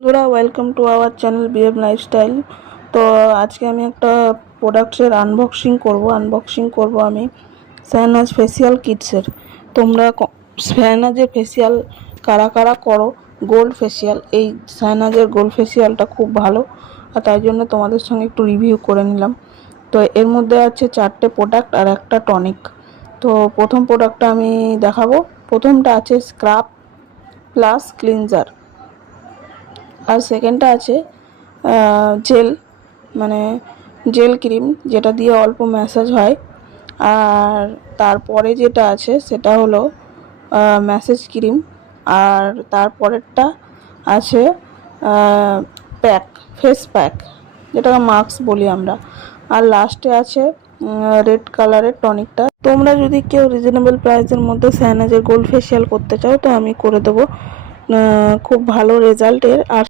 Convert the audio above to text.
বন্ধুরা, welcome to our channel BM lifestyle. তো আজকে আমি একটা প্রোডাক্টের আনবক্সিং করব আমি শাহনাজ ফেসিয়াল কিটসের। তোমরা শাহনাজের ফেসিয়াল কারা কারা করো? গোল্ড ফেসিয়াল, এই শাহনাজের গোল্ড ফেসিয়ালটা খুব ভালো, আর তাই জন্য তোমাদের সঙ্গে একটু রিভিউ করে নিলাম। তো এর মধ্যে আছে 4টে প্রোডাক্ট আর একটা টনিক। তো প্রথম প্রোডাক্টটা আমি দেখাবো। প্রথমটা আছে স্ক্রাব প্লাস ক্লিনজার, আর সেকেন্ডটা আছে জেল, মানে জেল ক্রিম, যেটা দিয়ে অল্প ম্যাসাজ হয়। আর তারপরে যেটা আছে সেটা হলো ম্যাসাজ ক্রিম। আর তারপরেরটা আছে প্যাক, ফেস প্যাক, যেটাকে মাস্ক বলি আমরা। আর লাস্টে আছে রেড কালারের টনিকটা। তোমরা যদি কেউ রিজনেবল প্রাইসের মধ্যে শাহনাজের গোল্ড ফেসিয়াল করতে চাও তো আমি করে দেবো, খুব ভালো রেজাল্টের। আর